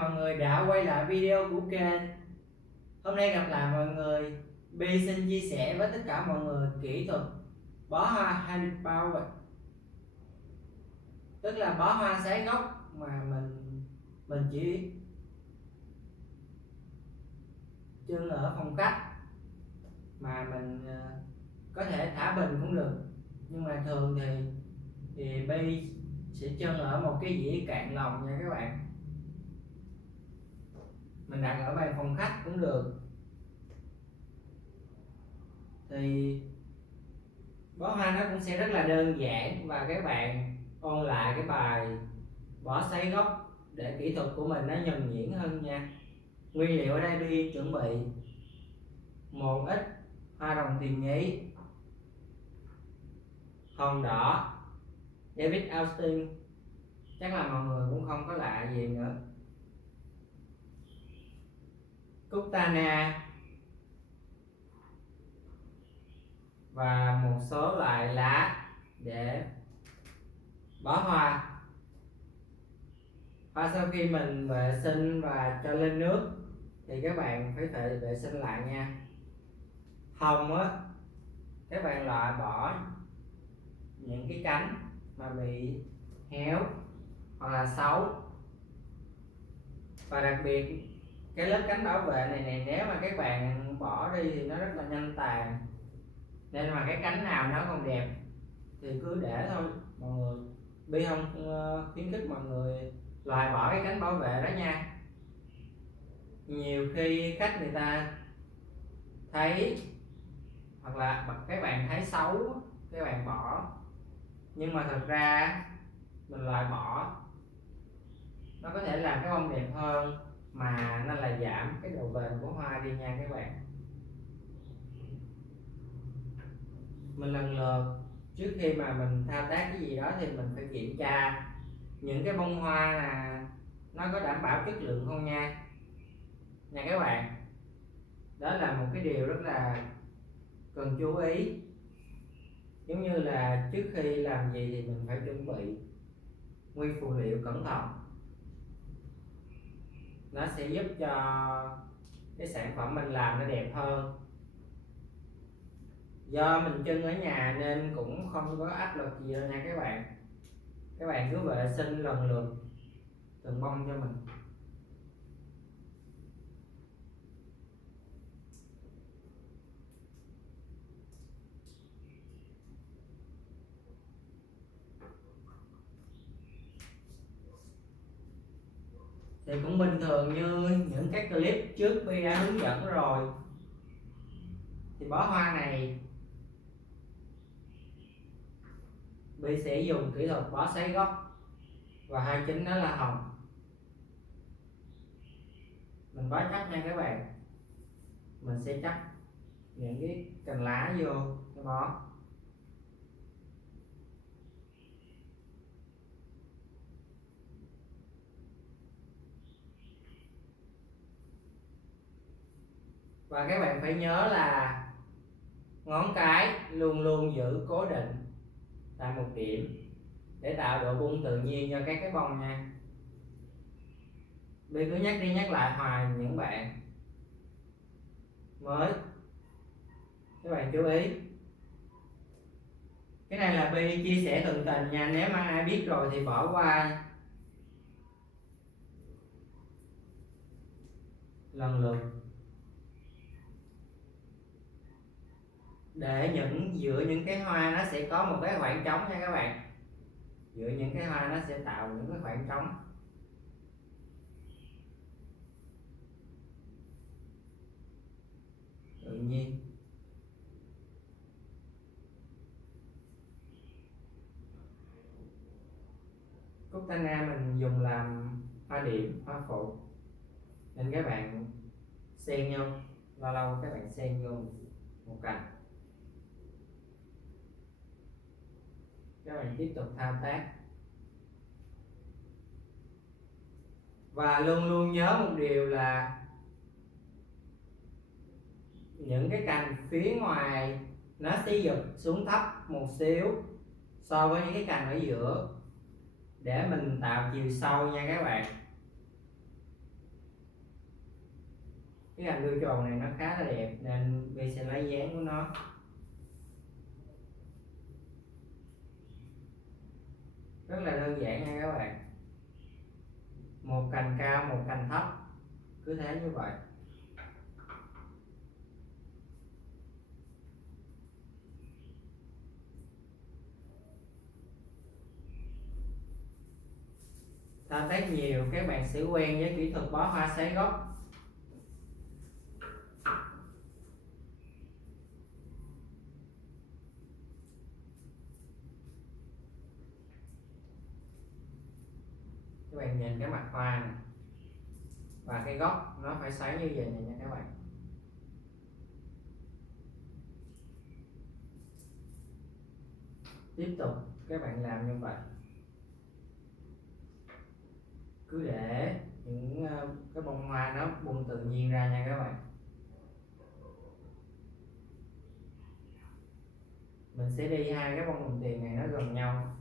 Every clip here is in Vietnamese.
mọi người đã quay lại video của kênh. Hôm nay gặp lại mọi người, Bi xin chia sẻ với tất cả mọi người kỹ thuật bó hoa hybrid bulb, tức là bó hoa sấy gốc mà mình chỉ trưng ở phòng khách, mà mình có thể thả bình cũng được, nhưng mà thường thì Bi sẽ trưng ở một cái dĩa cạn lồng nha các bạn. Mình đặt ở bàn phòng khách cũng được. Thì bó hoa nó cũng sẽ rất là đơn giản, và các bạn ôn lại cái bài bó sấy gốc để kỹ thuật của mình nó nhuần nhuyễn hơn nha. Nguyên liệu ở đây Bi chuẩn bị một ít hoa đồng tiền nhí, hồng đỏ David Austin, chắc là mọi người cũng không có lạ gì nữa, cúc tana và một số loại lá để bó hoa. Hoa sau khi mình vệ sinh và cho lên nước thì các bạn phải vệ sinh lại nha. Hồng á, các bạn loại bỏ những cái cánh mà bị héo hoặc là xấu, và đặc biệt cái lớp cánh bảo vệ này nếu mà các bạn bỏ đi thì nó rất là nhanh tàn, nên mà cái cánh nào nó còn đẹp thì cứ để thôi mọi người. Bi không khuyến khích mọi người loại bỏ cái cánh bảo vệ đó nha. Nhiều khi khách người ta thấy, hoặc là các bạn thấy xấu các bạn bỏ, nhưng mà thật ra mình loại bỏ nó có thể làm cái bông đẹp hơn, mà nó là giảm cái độ bền của hoa đi nha các bạn. Mình lần lượt, trước khi mà mình thao tác cái gì đó thì mình phải kiểm tra những cái bông hoa là nó có đảm bảo chất lượng không nha các bạn. Đó là một cái điều rất là cần chú ý. Giống như là trước khi làm gì thì mình phải chuẩn bị nguyên phụ liệu cẩn thận, nó sẽ giúp cho cái sản phẩm mình làm nó đẹp hơn. Do mình trưng ở nhà nên cũng không có áp lực gì đâu nha các bạn. Các bạn cứ vệ sinh lần lượt từng bông cho mình. Thì cũng bình thường như những cái clip trước Bi đã hướng dẫn rồi. Thì bó hoa này Bi sẽ dùng kỹ thuật bó sấy gốc, và hai chính đó là hồng. Mình bó chắc nha các bạn. Mình sẽ chắc những cái cành lá vô cái bó. Và các bạn phải nhớ là ngón cái luôn luôn giữ cố định tại một điểm để tạo độ bung tự nhiên cho các cái bông nha. Bi cứ nhắc đi nhắc lại hoài những bạn mới, các bạn chú ý. Cái này là Bi chia sẻ tường tình nha, nếu mà ai biết rồi thì bỏ qua. Lần lượt để giữa những cái hoa nó sẽ có một cái khoảng trống nha các bạn. Giữa những cái hoa nó sẽ tạo những cái khoảng trống tự nhiên. Cúc tana mình dùng làm hoa điểm, hoa phụ, nên các bạn xen nhau, lâu lâu các bạn xen vô một cành. Các bạn tiếp tục thao tác, và luôn luôn nhớ một điều là những cái cành phía ngoài nó sẽ giật xuống thấp một xíu so với những cái cành ở giữa, để mình tạo chiều sâu nha các bạn. cái cành đuôi tròn này nó khá là đẹp nên Vi sẽ lấy dáng của nó. Rất là đơn giản nha các bạn, một cành cao một cành thấp, cứ thế như vậy. Thao tác nhiều các bạn sẽ quen với kỹ thuật bó hoa sấy gốc. Các bạn nhìn cái mặt hoa này và cái gốc nó phải sấy như vậy này nha các bạn. Tiếp tục các bạn làm như vậy, cứ để những cái bông hoa nó bung tự nhiên ra nha các bạn. Mình sẽ đi hai cái bông đồng tiền này nó gần nhau,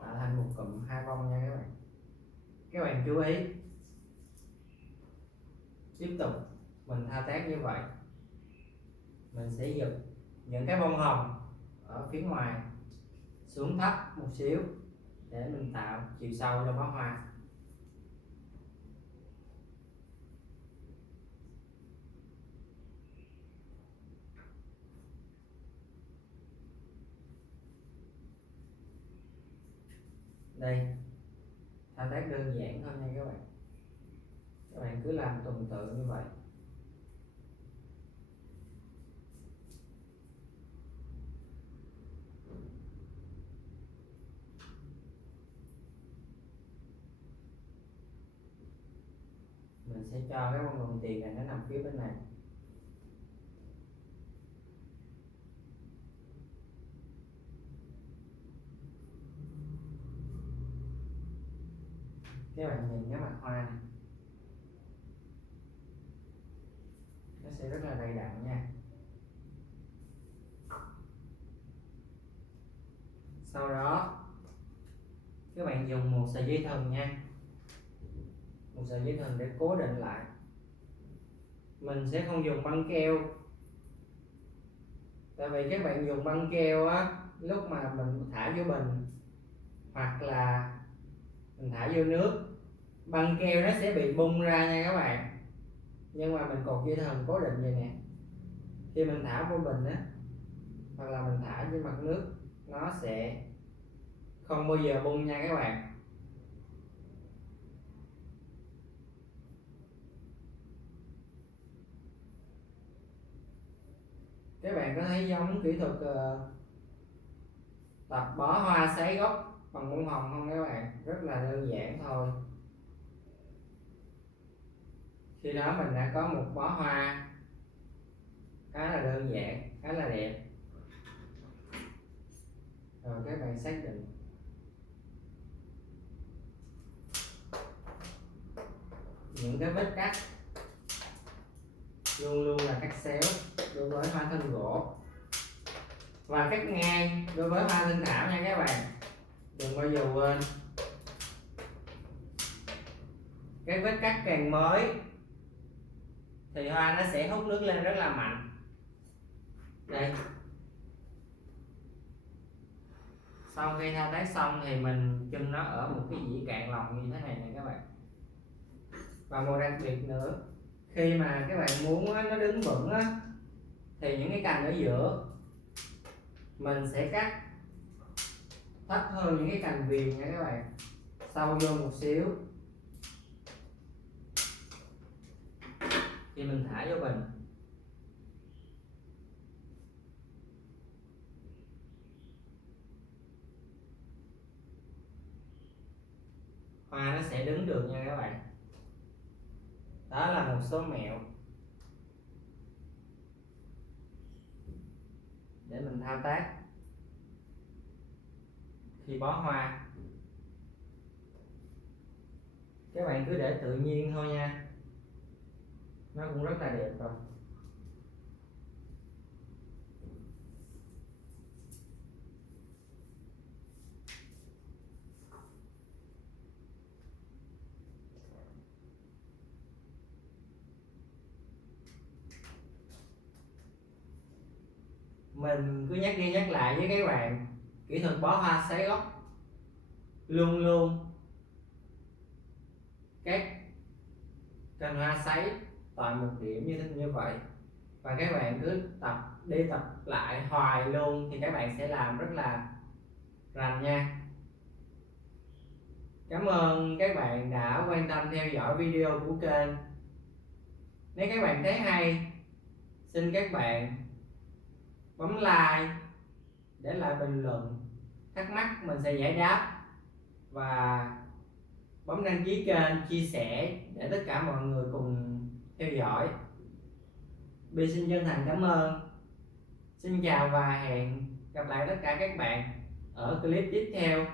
tạo thành một cụm hai bông nha các bạn. Các bạn chú ý, tiếp tục mình thao tác như vậy, mình sẽ giật những cái bông hồng ở phía ngoài xuống thấp một xíu để mình tạo chiều sâu cho bó hoa. Đây, thao tác đơn giản thôi nha các bạn. Các bạn cứ làm tuần tự như vậy. Mình sẽ cho cái bông đồng tiền này nó nằm phía bên này. Các bạn nhìn cái mặt hoa này, nó sẽ rất là đầy đặn nha. Sau đó các bạn dùng một sợi dây thừng nha, một sợi dây thừng để cố định lại. Mình sẽ không dùng băng keo, tại vì các bạn dùng băng keo á, lúc mà mình thả vô bình hoặc là mình thả vô nước, băng keo nó sẽ bị bung ra nha các bạn. Nhưng mà mình cột dây thừng cố định vậy nè, khi mình thả vô bình á hoặc là mình thả trên mặt nước, nó sẽ không bao giờ bung nha các bạn. Các bạn có thấy giống kỹ thuật tập bó hoa sấy gốc bằng bông hồng không các bạn? Rất là đơn giản thôi. Khi đó mình đã có một bó hoa khá là đơn giản, khá là đẹp. Rồi các bạn xác định những cái vết cắt luôn luôn là cắt xéo đối với hoa thân gỗ, và cắt ngang đối với hoa thân thảo nha các bạn. Đừng bao giờ quên, cái vết cắt càng mới thì hoa nó sẽ hút nước lên rất là mạnh. Đây, sau khi thao tác xong thì mình chưng nó ở một cái dĩa cạn lòng như thế này nè các bạn. Và một đặc biệt nữa, khi mà các bạn muốn nó đứng vững á, thì những cái cành ở giữa mình sẽ cắt thấp hơn những cái cành viền nha các bạn, sâu vô một xíu thì mình thả vô bình. Hoa nó sẽ đứng được nha các bạn. Đó là một số mẹo để mình thao tác khi bó hoa. Các bạn cứ để tự nhiên thôi nha, nó cũng rất là đẹp rồi. mình cứ nhắc đi nhắc lại với các bạn, kỹ thuật bó hoa sấy gốc luôn luôn các cành hoa sấy tại một điểm như vậy, và các bạn cứ tập lại hoài luôn thì các bạn sẽ làm rất là rành nha. Cảm ơn các bạn đã quan tâm theo dõi video của kênh. Nếu các bạn thấy hay, xin các bạn bấm like, để lại bình luận, thắc mắc mình sẽ giải đáp, và bấm đăng ký kênh, chia sẻ để tất cả mọi người cùng theo dõi. Bi xin chân thành cảm ơn. Xin chào và hẹn gặp lại tất cả các bạn ở clip tiếp theo.